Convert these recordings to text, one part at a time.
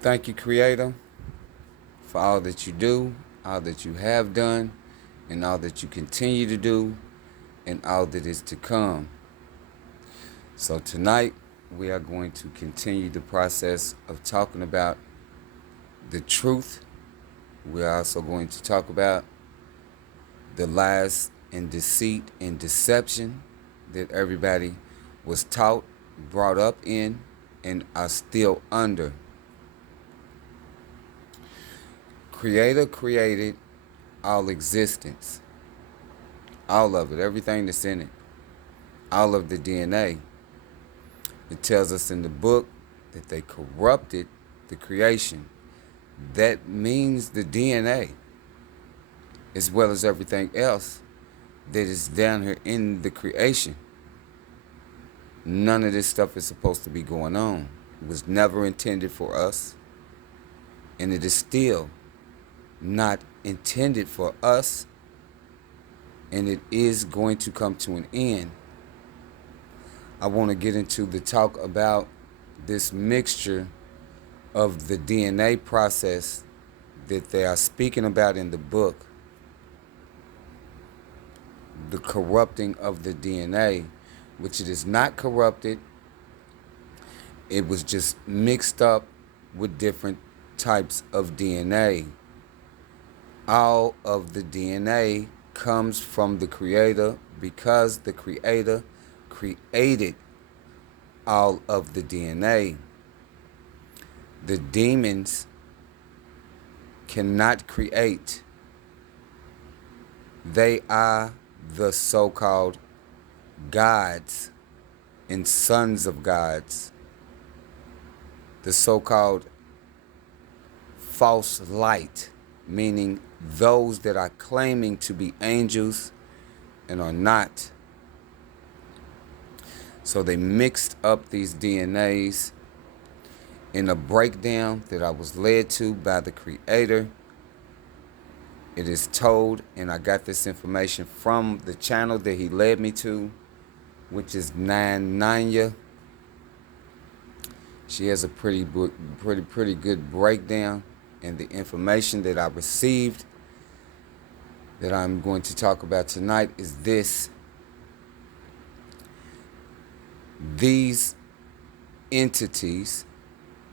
Thank you, Creator, for all that you do, all that you have done, and all that you continue to do, and all that is to come. So, tonight, we are going to continue the process of talking about the truth. We are also going to talk about the lies and deceit and deception that everybody was taught, brought up in, and are still under. Creator created all existence, all of it, everything that's in it, all of the DNA. It tells us in the book that they corrupted the creation. That means the DNA, as well as everything else that is down here in the creation. None of this stuff is supposed to be going on. It was never intended for us, and it is still not intended for us, and it is going to come to an end. I want to get into the talk about this mixture of the DNA process that they are speaking about in the book, the corrupting of the DNA, which it is not corrupted. It was just mixed up with different types of DNA. All of the DNA comes from the Creator because the Creator created all of the DNA. The demons cannot create. They are the so-called gods and sons of gods, the so-called false light, meaning those that are claiming to be angels and are not. So they mixed up these DNAs in a breakdown that I was led to by the Creator. It is told, and I got this information from the channel that he led me to, which is Nanya. She has a pretty good breakdown, and the information that I received that I'm going to talk about tonight is this. These entities,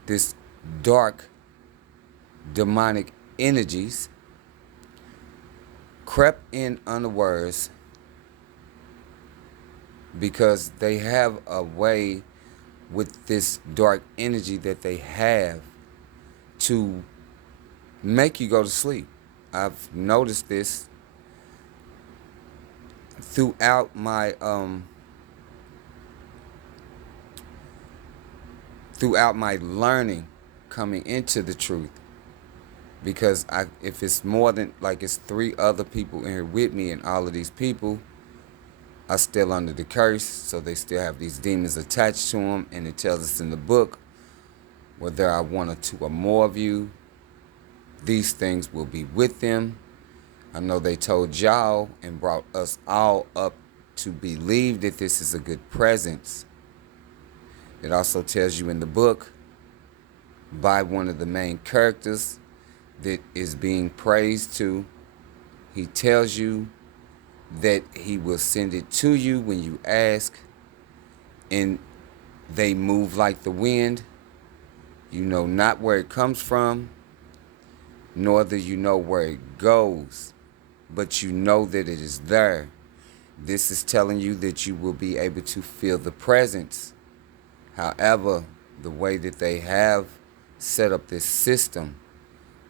this dark demonic energies, crept in unawares because they have a way with this dark energy that they have to make you go to sleep. I've noticed this throughout my learning coming into the truth, because if it's more than like it's 3 other people in here with me, and all of these people are still under the curse, so they still have these demons attached to them, and it tells us in the book, where there are 1 or 2 or more of you, these things will be with them. I know they told y'all and brought us all up to believe that this is a good presence. It also tells you in the book by one of the main characters that is being praised to. He tells you that he will send it to you when you ask, and they move like the wind. You know not where it comes from, nor do you know where it goes, but you know that it is there. This is telling you that you will be able to feel the presence. However, the way that they have set up this system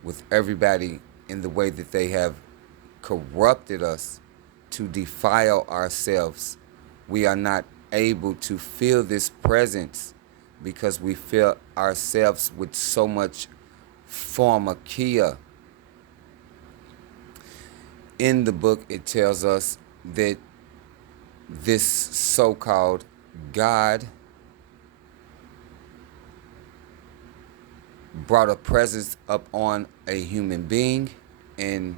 with everybody in the way that they have corrupted us to defile ourselves, we are not able to feel this presence because we fill ourselves with so much pharmakia. In the book, it tells us that this so-called God brought a presence up on a human being, and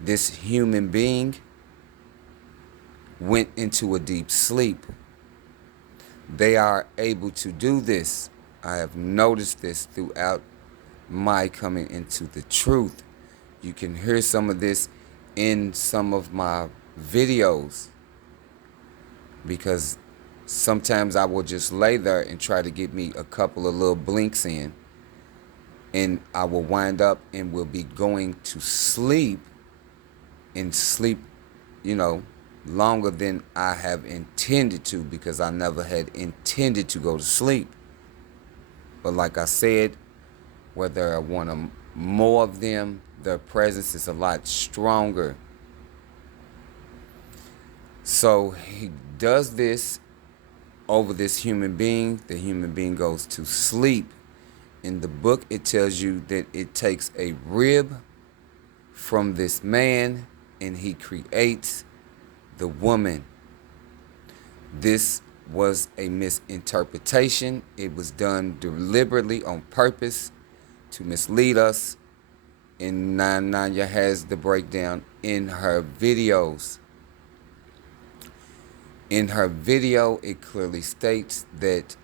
this human being went into a deep sleep. They are able to do this. I have noticed this throughout my coming into the truth. You can hear some of this in some of my videos, because sometimes I will just lay there and try to get me a couple of little blinks in, and I will wind up and will be going to sleep, and sleep, you know, longer than I have intended to, because I never had intended to go to sleep. But like I said, whether I want more of them, their presence is a lot stronger. So he does this over this human being. The human being goes to sleep. In the book, it tells you that it takes a rib from this man and he creates the woman. This was a misinterpretation. It was done deliberately on purpose to mislead us. And Nanya has the breakdown in her videos. In her video, it clearly states that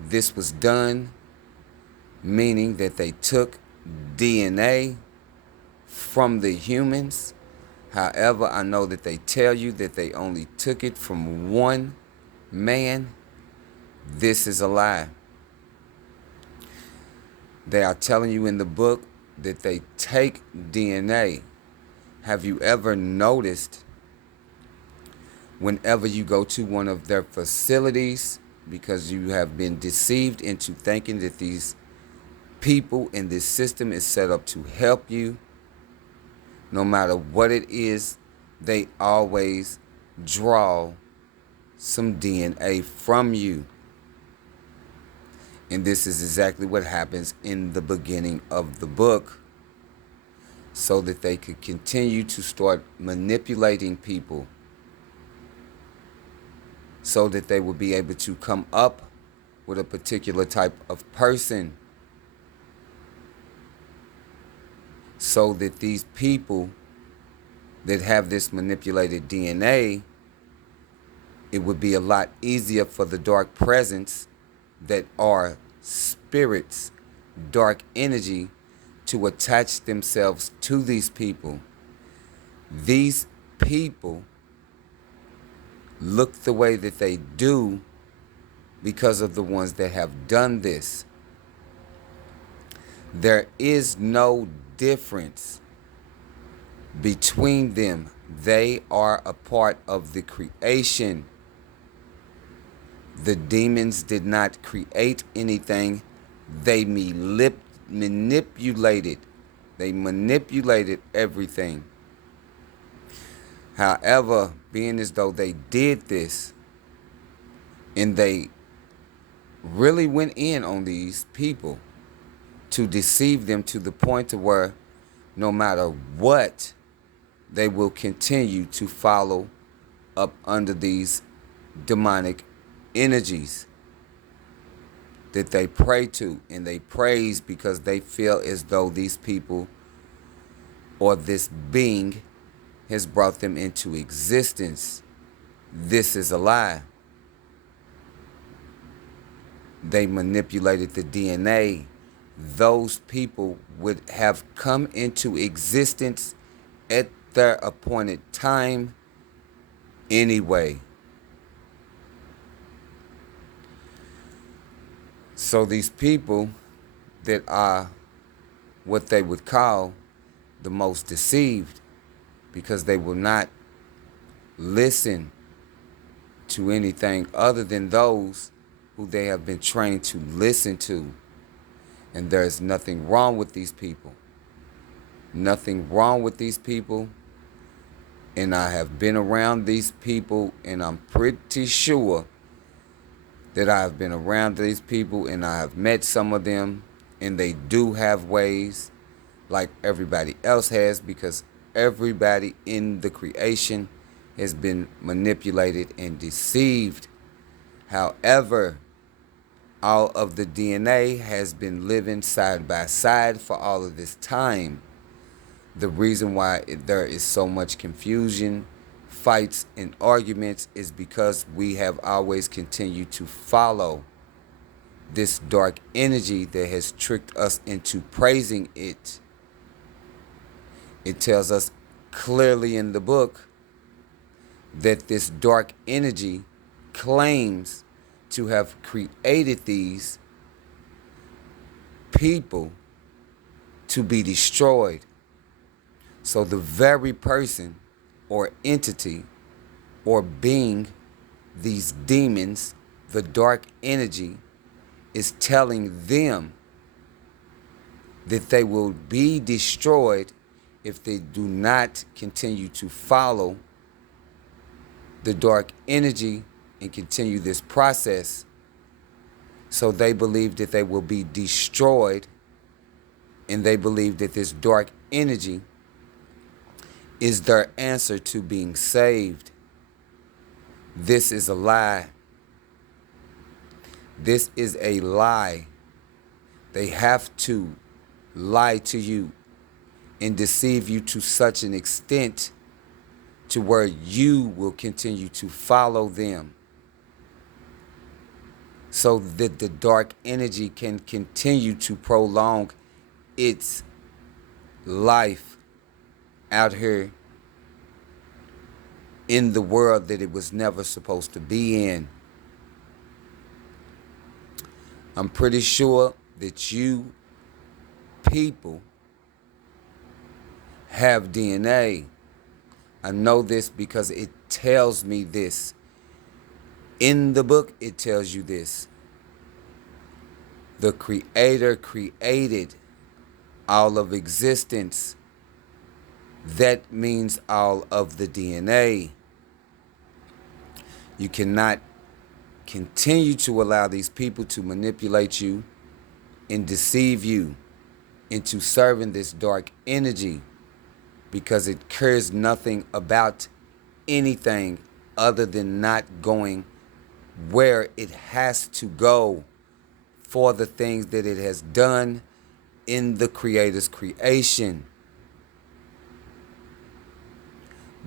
this was done, meaning that they took DNA from the humans. However, I know that they tell you that they only took it from one man. This is a lie. They are telling you in the book that they take DNA. Have you ever noticed, whenever you go to one of their facilities, because you have been deceived into thinking that these people in this system is set up to help you, no matter what it is, they always draw some DNA from you. And this is exactly what happens in the beginning of the book, so that they could continue to start manipulating people, so that they will be able to come up with a particular type of person, so that these people that have this manipulated DNA, it would be a lot easier for the dark presence that are spirits, dark energy, to attach themselves to these people. These people look the way that they do because of the ones that have done this. There is no difference between them. They are a part of the creation. The demons did not create anything. They manipulated. They manipulated everything. However, being as though they did this, and they really went in on these people to deceive them to the point of where no matter what, they will continue to follow up under these demonic energies that they pray to, and they praise because they feel as though these people or this being has brought them into existence. This is a lie. They manipulated the DNA. Those people would have come into existence at their appointed time anyway. So these people that are what they would call the most deceived, because they will not listen to anything other than those who they have been trained to listen to. And there's nothing wrong with these people. Nothing wrong with these people. And I have been around these people, and I'm pretty sure that I have been around these people, and I have met some of them, and they do have ways like everybody else has, because everybody in the creation has been manipulated and deceived. However, all of the DNA has been living side by side for all of this time. The reason why there is so much confusion, fights, and arguments is because we have always continued to follow this dark energy that has tricked us into praising it. It tells us clearly in the book that this dark energy claims to have created these people to be destroyed. So the very person or entity or being, these demons, the dark energy, is telling them that they will be destroyed if they do not continue to follow the dark energy and continue this process. So they believe that they will be destroyed, and they believe that this dark energy is their answer to being saved. This is a lie. This is a lie. They have to lie to you and deceive you to such an extent to where you will continue to follow them, so that the dark energy can continue to prolong its life out here in the world that it was never supposed to be in. I'm pretty sure that you people have DNA. I know this because it tells me this. In the book, it tells you this. The Creator created all of existence. That means all of the DNA. You cannot continue to allow these people to manipulate you and deceive you into serving this dark energy, because it cares nothing about anything other than not going where it has to go for the things that it has done in the Creator's creation.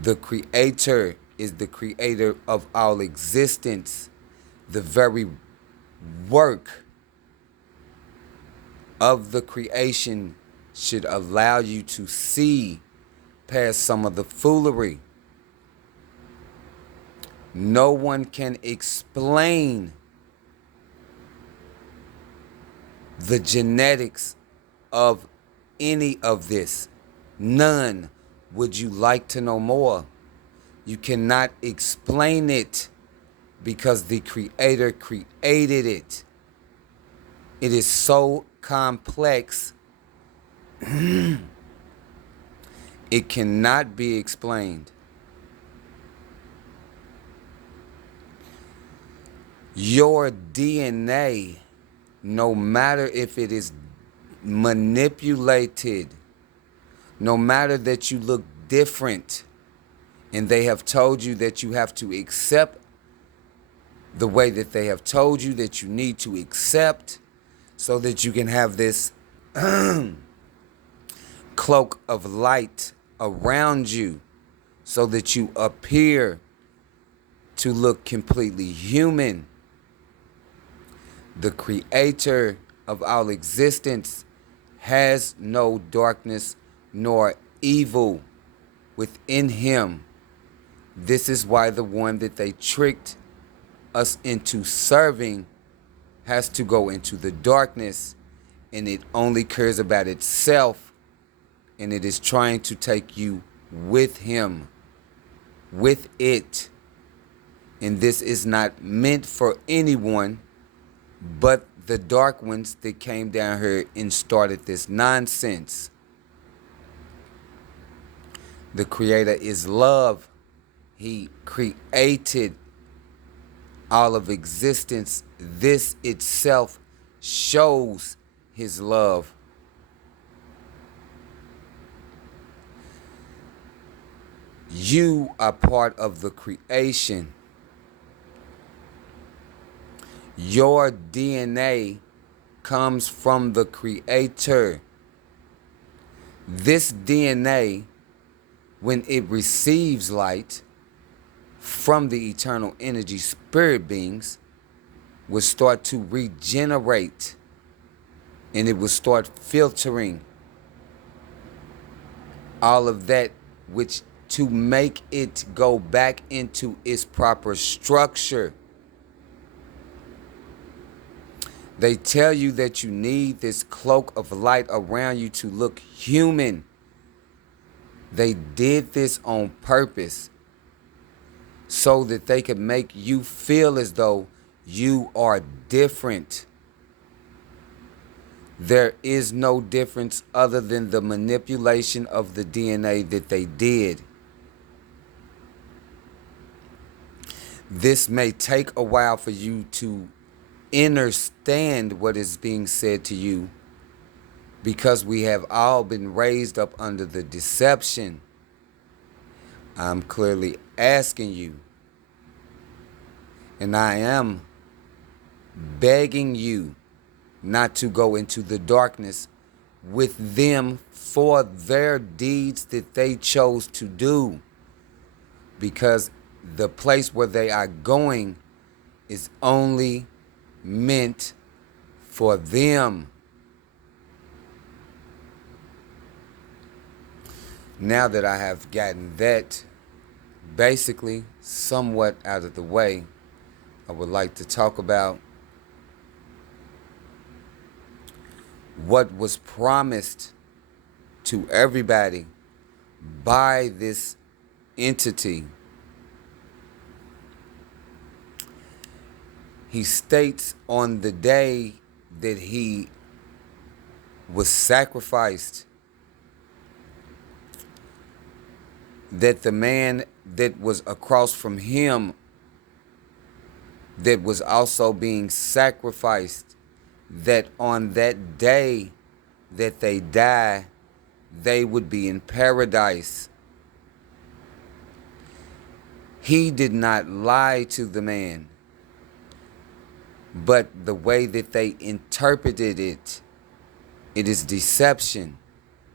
The Creator is the creator of all existence. The very work of the creation should allow you to see past some of the foolery. No one can explain the genetics of any of this. None. Would you like to know more? You cannot explain it because the Creator created it. It is so complex. It cannot be explained. Your DNA, no matter if it is manipulated, no matter that you look different, and they have told you that you have to accept the way that they have told you that you need to accept, so that you can have this cloak of light around you, so that you appear to look completely human. The Creator of all existence has no darkness nor evil within him. This is why the one that they tricked us into serving has to go into the darkness, and it only cares about itself, and it is trying to take you with him, with it. And this is not meant for anyone but the dark ones that came down here and started this nonsense. The Creator is love. He created all of existence. This itself shows his love. You are part of the creation. Your DNA comes from the Creator. This DNA, when it receives light from the eternal energy spirit beings, would start to regenerate, and it would start filtering all of that, which to make it go back into its proper structure. They tell you that you need this cloak of light around you to look human. They did this on purpose so that they could make you feel as though you are different. There is no difference other than the manipulation of the DNA that they did. This may take a while for you to understand what is being said to you, because we have all been raised up under the deception. I'm clearly asking you, and I am begging you not to go into the darkness with them for their deeds that they chose to do, because the place where they are going is only meant for them. Now that I have gotten that basically somewhat out of the way, I would like to talk about what was promised to everybody by this entity. He states on the day that he was sacrificed that the man that was across from him that was also being sacrificed, that on that day that they die, they would be in paradise. He did not lie to the man, but the way that they interpreted it, it is deception,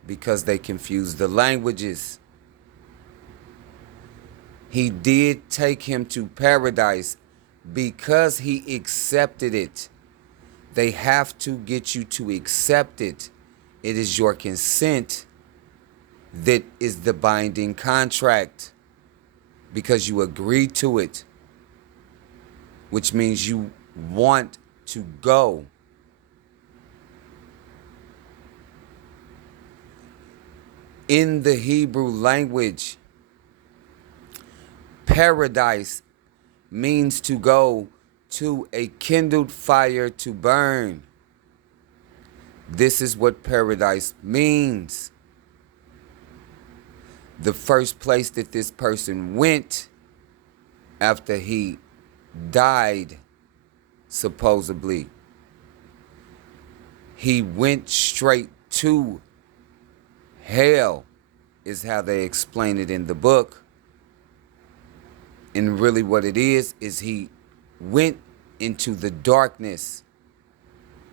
because they confused the languages. He did take him to paradise because he accepted it. They have to get you to accept it. It is your consent that is the binding contract, because you agreed to it, which means you want to go. In the Hebrew language, paradise means to go to a kindled fire to burn. This is what paradise means. The first place that this person went after he died, supposedly, he went straight to hell, is how they explain it in the book. And really what it is he went into the darkness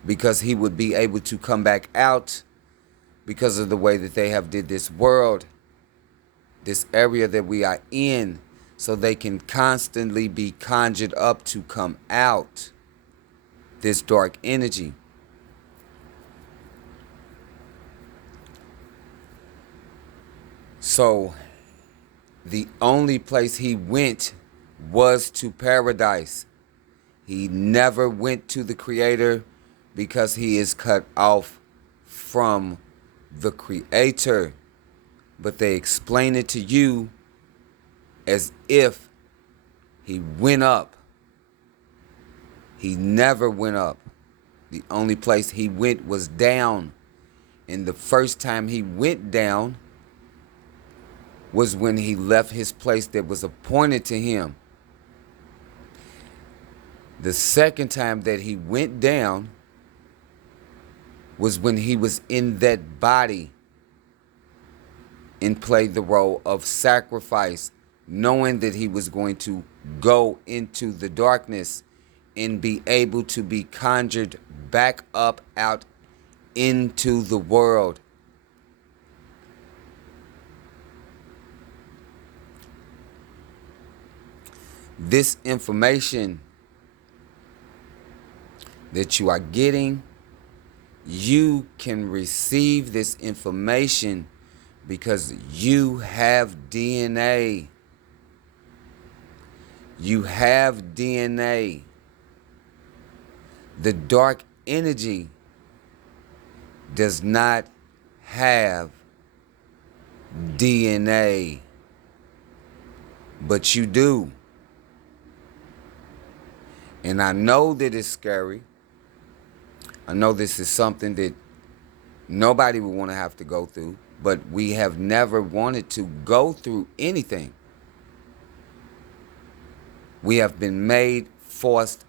because he would be able to come back out, because of the way that they have did this world, this area that we are in, so they can constantly be conjured up to come out, this dark energy. So the only place he went was to paradise. He never went to the Creator, because he is cut off from the Creator. But they explain it to you as if he went up. He never went up. The only place he went was down. And the first time he went down was when he left his place that was appointed to him. The second time that he went down was when he was in that body and played the role of sacrifice, knowing that he was going to go into the darkness and be able to be conjured back up out into the world. This information that you are getting, you can receive this information because you have DNA. You have DNA. The dark energy does not have DNA, but you do. And I know that it's scary. I know this is something that nobody would want to have to go through, but we have never wanted to go through anything. We have been made, forced,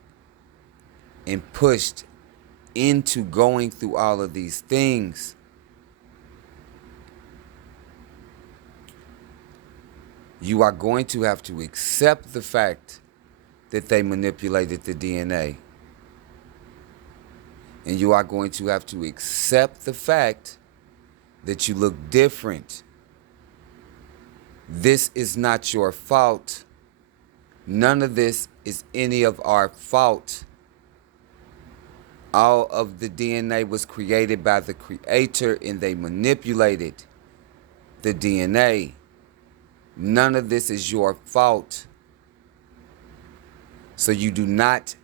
and pushed into going through all of these things. You are going to have to accept the fact that they manipulated the DNA. And you are going to have to accept the fact that you look different. This is not your fault. None of this is any of our fault. All of the DNA was created by the Creator, and they manipulated the DNA. None of this is your fault. So you do not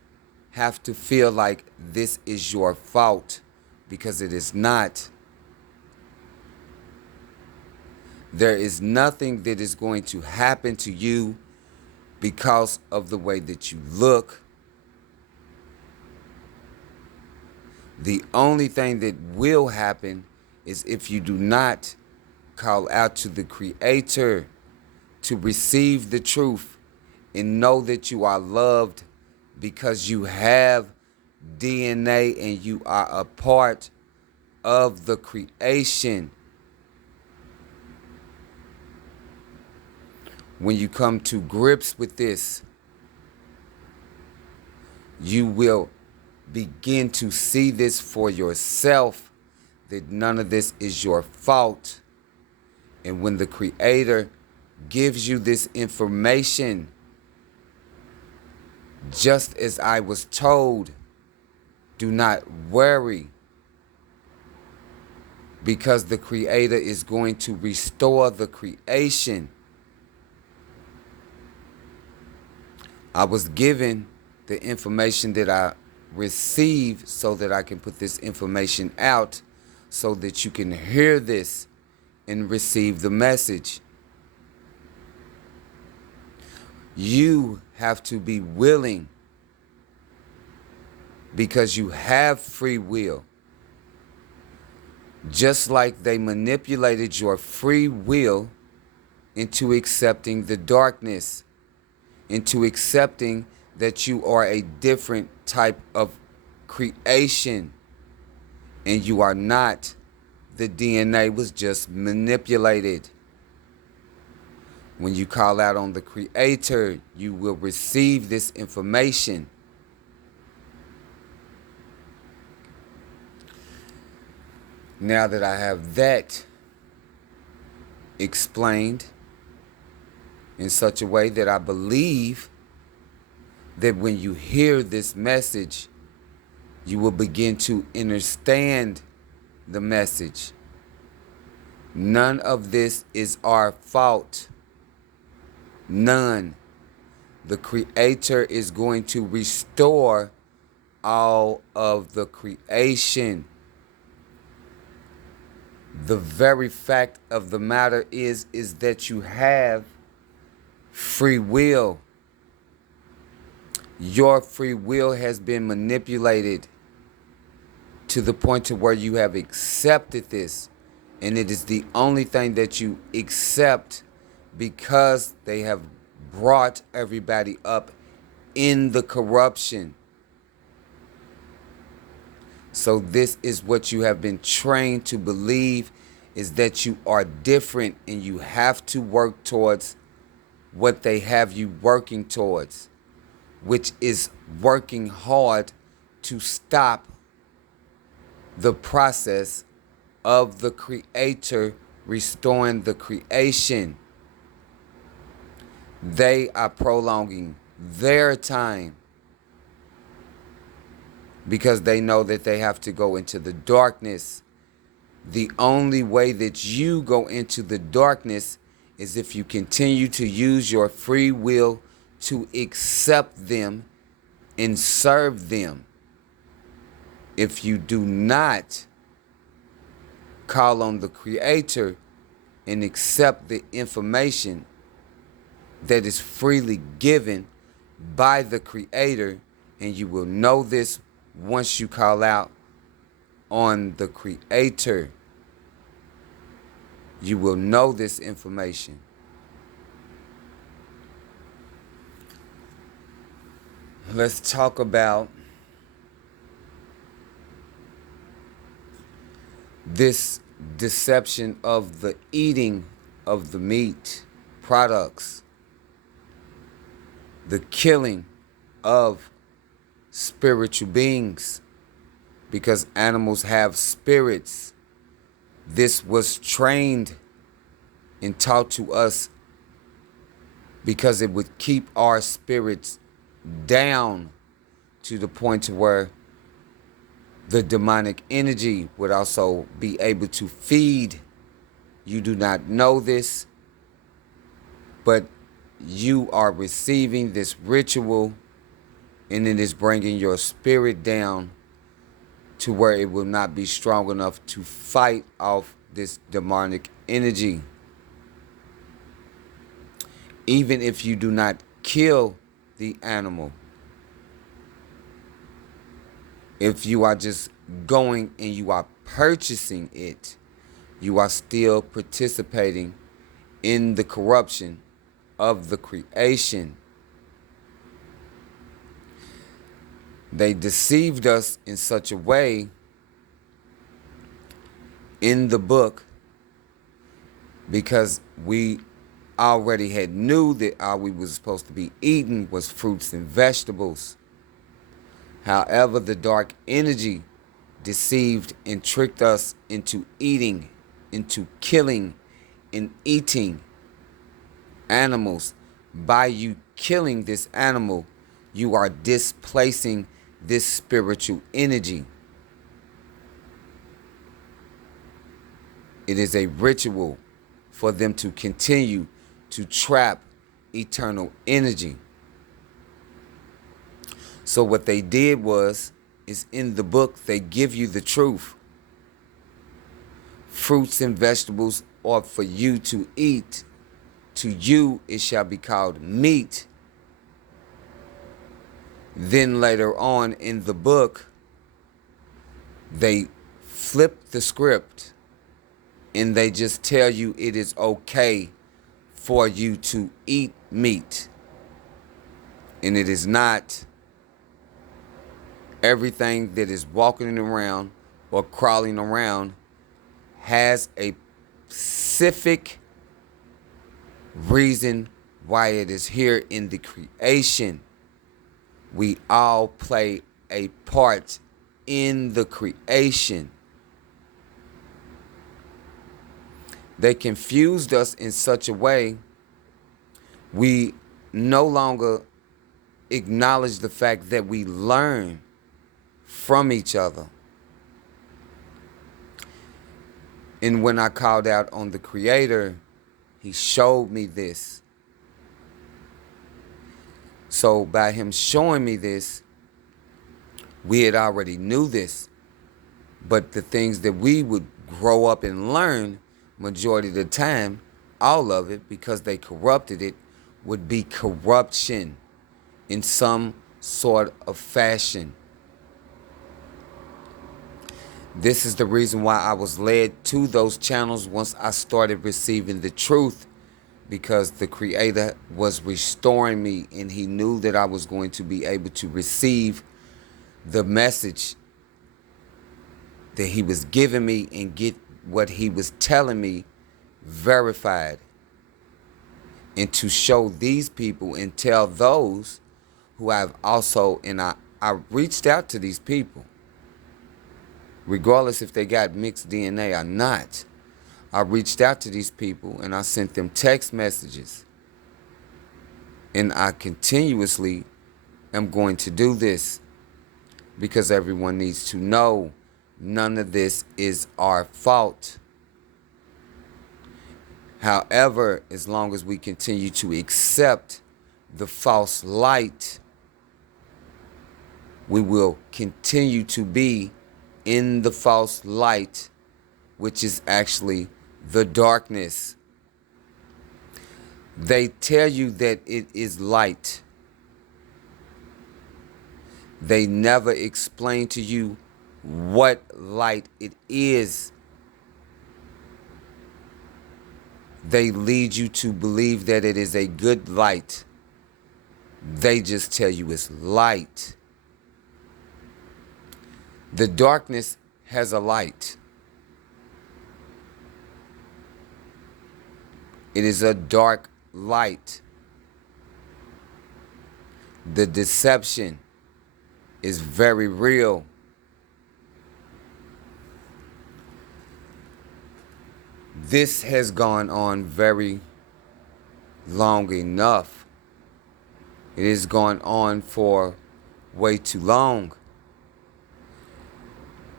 have to feel like this is your fault, because it is not. There is nothing that is going to happen to you because of the way that you look. The only thing that will happen is if you do not call out to the Creator to receive the truth and know that you are loved because you have DNA and you are a part of the creation. When you come to grips with this, you will begin to see this for yourself, that none of this is your fault. And when the Creator gives you this information, just as I was told, do not worry, because the Creator is going to restore the creation. I was given the information that I received so that I can put this information out so that you can hear this and receive the message. You have to be willing, because you have free will. Just like they manipulated your free will into accepting the darkness, into accepting that you are a different type of creation and you are not. The DNA was just manipulated. When you call out on the Creator, you will receive this information. Now that I have that explained in such a way that I believe that when you hear this message, you will begin to understand the message. None of this is our fault. None. The Creator is going to restore all of the creation. The very fact of the matter is that you have free will. Your free will has been manipulated to the point to where you have accepted this, and it is the only thing that you accept because they have brought everybody up in the corruption. So this is what you have been trained to believe, is that you are different and you have to work towards what they have you working towards, which is working hard to stop the process of the Creator restoring the creation. They are prolonging their time. because they know that they have to go into the darkness. The only way that you go into the darkness is if you continue to use your free will to accept them and serve them. If you do not call on the Creator and accept the information that is freely given by the Creator, and you will know this once you call out on the Creator. You will know this information. Let's talk about this deception of the eating of the meat products, the killing of spiritual beings, because animals have spirits. This was trained and taught to us because it would keep our spirits down to the point to where the demonic energy would also be able to feed. You do not know this, but you are receiving this ritual, and it is bringing your spirit down to where it will not be strong enough to fight off this demonic energy. Even if you do not kill the animal, if you are just going and you are purchasing it, you are still participating in the corruption of the creation. They deceived us in such a way in the book because we already had knew that all we was supposed to be eating was fruits and vegetables. However, the dark energy deceived and tricked us into eating, into killing and eating animals. By you killing this animal, you are displacing this spiritual energy. It is a ritual for them to continue to trap eternal energy. So what they did is in the book, they give you the truth. Fruits and vegetables are for you to eat. To you, it shall be called meat. Then later on in the book, they flip the script and they just tell you it is okay for you to eat meat. And it is not. Everything that is walking around or crawling around has a specific reason why it is here in the creation. We all play a part in the creation. They confused us in such a way we no longer acknowledge the fact that we learn from each other. And when I called out on the Creator, He showed me this. So by Him showing me this, we had already knew this. But the things that we would grow up and learn, majority of the time, all of it, because they corrupted it, would be corruption in some sort of fashion. This is the reason why I was led to those channels once I started receiving the truth, because the Creator was restoring me and He knew that I was going to be able to receive the message that He was giving me and get what He was telling me verified, and to show these people and tell those who I've also, and I reached out to these people, regardless if they got mixed DNA or not. I reached out to these people and I sent them text messages. And I continuously am going to do this. because everyone needs to know none of this is our fault. However, as long as we continue to accept the false light, we will continue to be in the false light, which is actually the darkness. They tell you that it is light. They never explain to you what light it is. They lead you to believe that it is a good light. They just tell you it's light. The darkness has a light. It is a dark light. The deception is very real. This has gone on very long enough. It has gone on for way too long.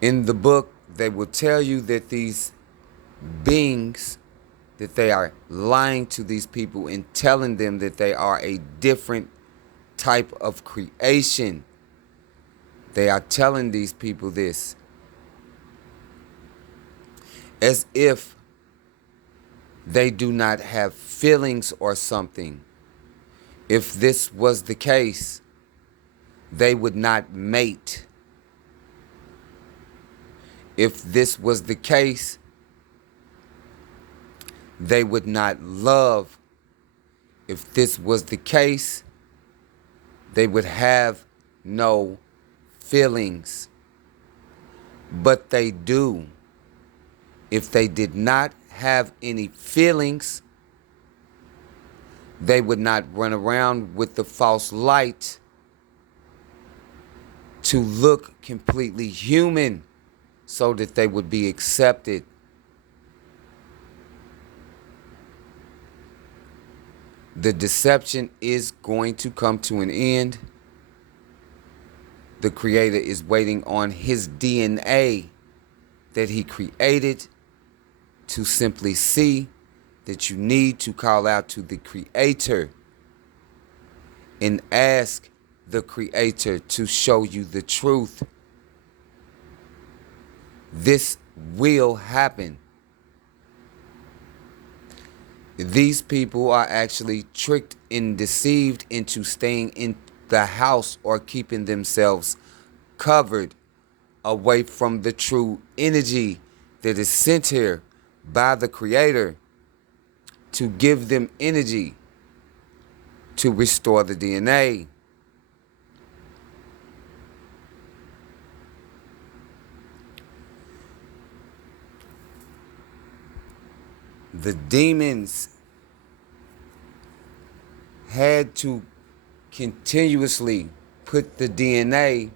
In the book, they will tell you that these beings, that they are lying to these people and telling them that they are a different type of creation. They are telling these people this as if they do not have feelings or something. If this was the case, they would not mate. If this was the case, they would not love. If this was the case, they would have no feelings. But they do. If they did not have any feelings, they would not run around with the false light to look completely human so that they would be accepted. The deception is going to come to an end. The Creator is waiting on His DNA that He created to simply see that you need to call out to the Creator and ask the Creator to show you the truth. This will happen. These people are actually tricked and deceived into staying in the house or keeping themselves covered away from the true energy that is sent here by the Creator to give them energy to restore the DNA. The demons had to continuously put the DNA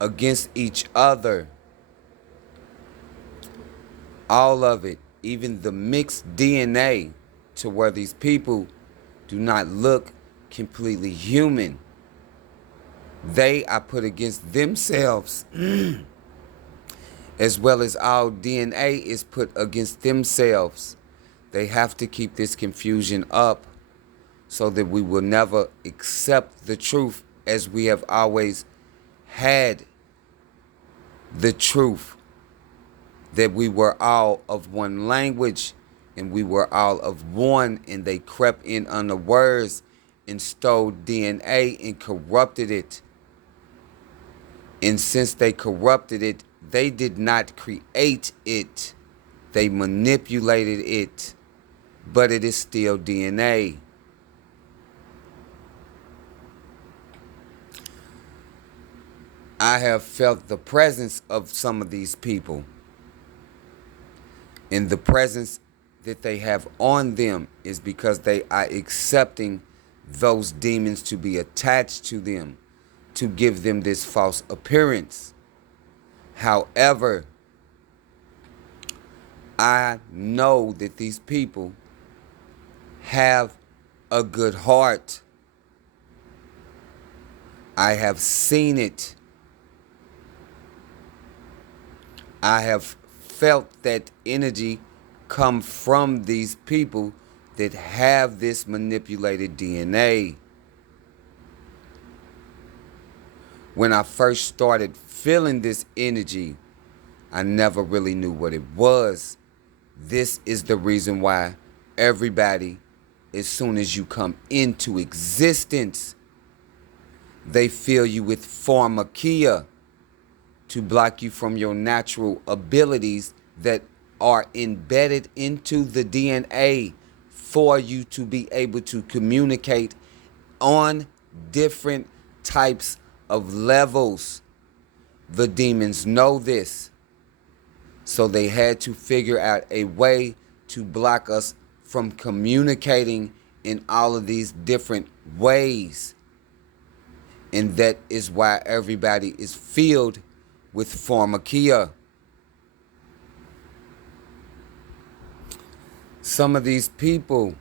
against each other. All of it, even the mixed DNA, to where these people do not look completely human. They are put against themselves, as well as our DNA is put against themselves. They have to keep this confusion up so that we will never accept the truth as we have always had the truth, that we were all of one language and we were all of one, and they crept in unawares and stole DNA and corrupted it. And since they corrupted it, they did not create it. They manipulated it, but it is still DNA. I have felt the presence of some of these people. And the presence that they have on them is because they are accepting those demons to be attached to them, to give them this false appearance. However, I know that these people have a good heart. I have seen it. I have felt that energy come from these people that have this manipulated DNA. When I first started feeling this energy, I never really knew what it was. This is the reason why everybody, as soon as you come into existence, they fill you with pharmakia to block you from your natural abilities that are embedded into the DNA for you to be able to communicate on different types of levels. The demons know this. So they had to figure out a way to block us from communicating in all of these different ways. And that is why everybody is filled with pharmakia. Some of these people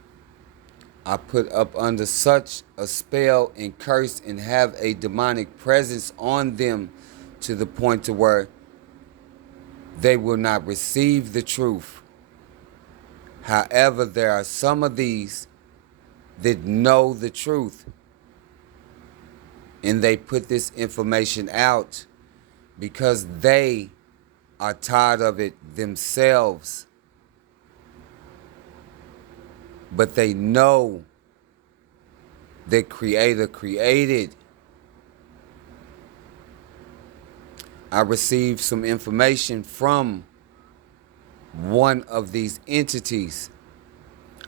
are put up under such a spell and curse and have a demonic presence on them to the point to where they will not receive the truth. However, there are some of these that know the truth, and they put this information out because they are tired of it themselves. But they know that Creator created. I received some information from one of these entities.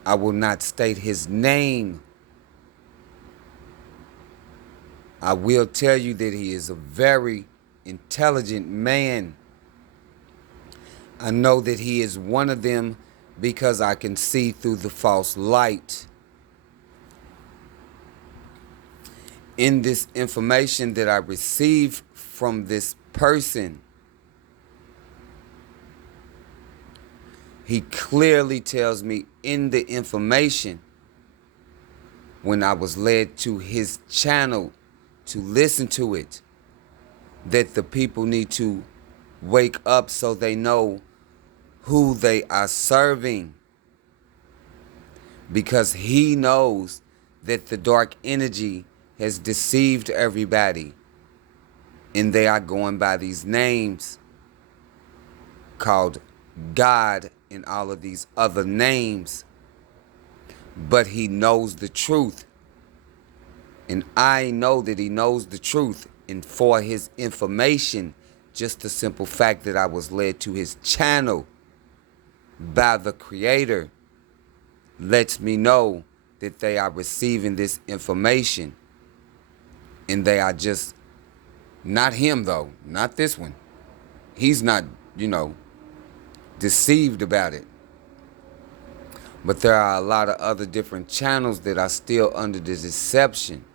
I will not state his name. I will tell you that he is a very intelligent man. I know that he is one of them because I can see through the false light. In this information that I receive from this person, he clearly tells me in the information, when I was led to his channel to listen to it, that the people need to wake up so they know who they are serving. Because he knows that the dark energy has deceived everybody. And they are going by these names called God and all of these other names. But he knows the truth. And I know that he knows the truth. And for his information, just the simple fact that I was led to his channel by the Creator lets me know that they are receiving this information. And they are just, not him though, not this one. He's not, deceived about it. But there are a lot of other different channels that are still under the deception.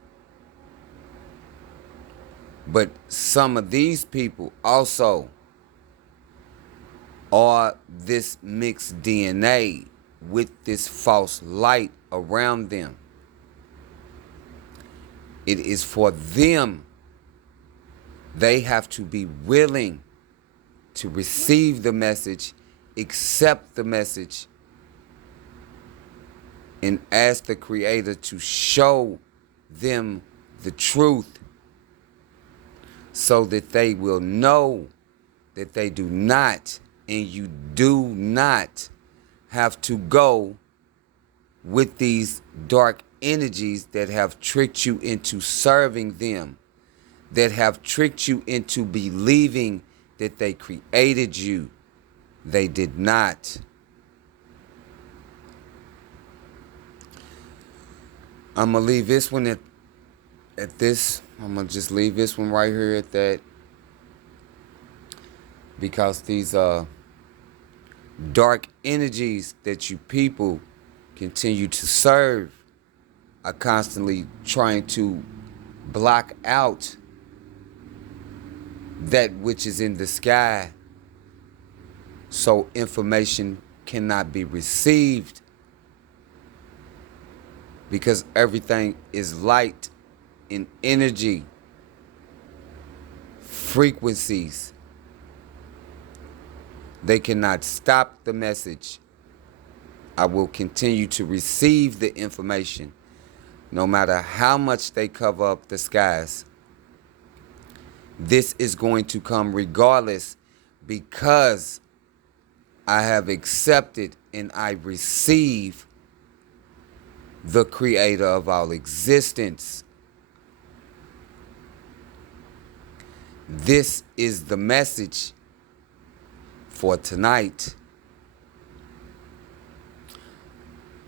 But some of these people also are this mixed DNA with this false light around them. It is for them. They have to be willing to receive the message, accept the message, and ask the Creator to show them the truth so that they will know that they do not, and you do not have to go with these dark energies that have tricked you into serving them, that have tricked you into believing that they created you. They did not. I'm going to leave this one at this. I'm going to just leave this one right here at that. Because these dark energies that you people continue to serve are constantly trying to block out that which is in the sky so information cannot be received, because everything is light and energy, frequencies. They cannot stop the message. I will continue to receive the information no matter how much they cover up the skies. This is going to come regardless because I have accepted and I receive the creator of all existence. This is the message for tonight.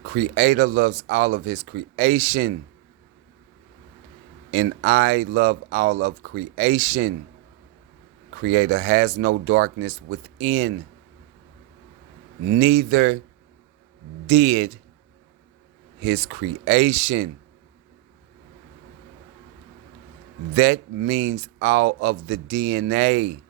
Creator loves all of his creation. And I love all of creation. Creator has no darkness within. Neither did his creation. That means all of the DNA.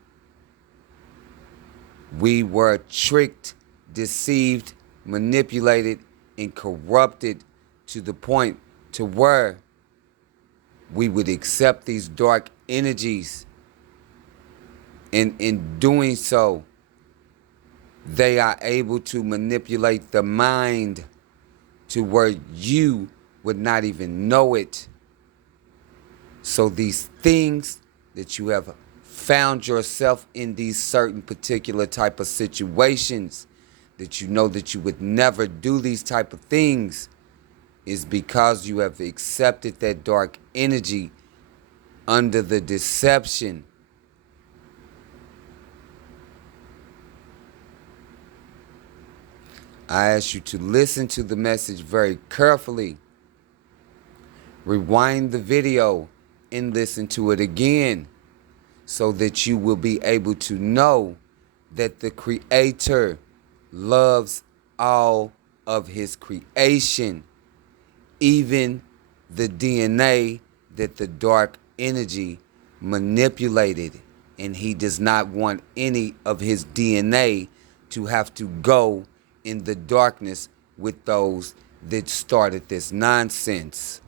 We were tricked, deceived, manipulated, and corrupted to the point to where we would accept these dark energies. And in doing so, they are able to manipulate the mind to where you would not even know it. So these things that you have found yourself in these certain particular type of situations that you know that you would never do these type of things is because you have accepted that dark energy under the deception. I ask you to listen to the message very carefully. Rewind the video and listen to it again so that you will be able to know that the Creator loves all of his creation, even the DNA that the dark energy manipulated, and he does not want any of his DNA to have to go in the darkness with those that started this nonsense.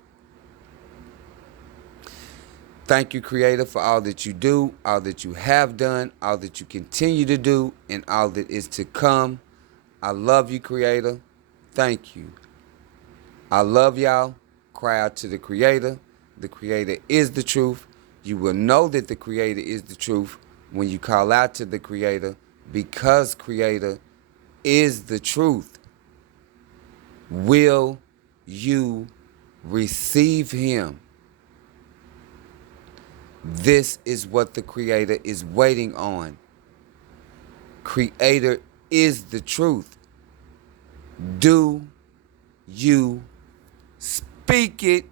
Thank you, Creator, for all that you do, all that you have done, all that you continue to do, and all that is to come. I love you, Creator. Thank you. I love y'all. Cry out to the Creator. The Creator is the truth. You will know that the Creator is the truth when you call out to the Creator, because Creator is the truth. Will you receive him? This is what the Creator is waiting on. Creator is the truth. Do you speak it?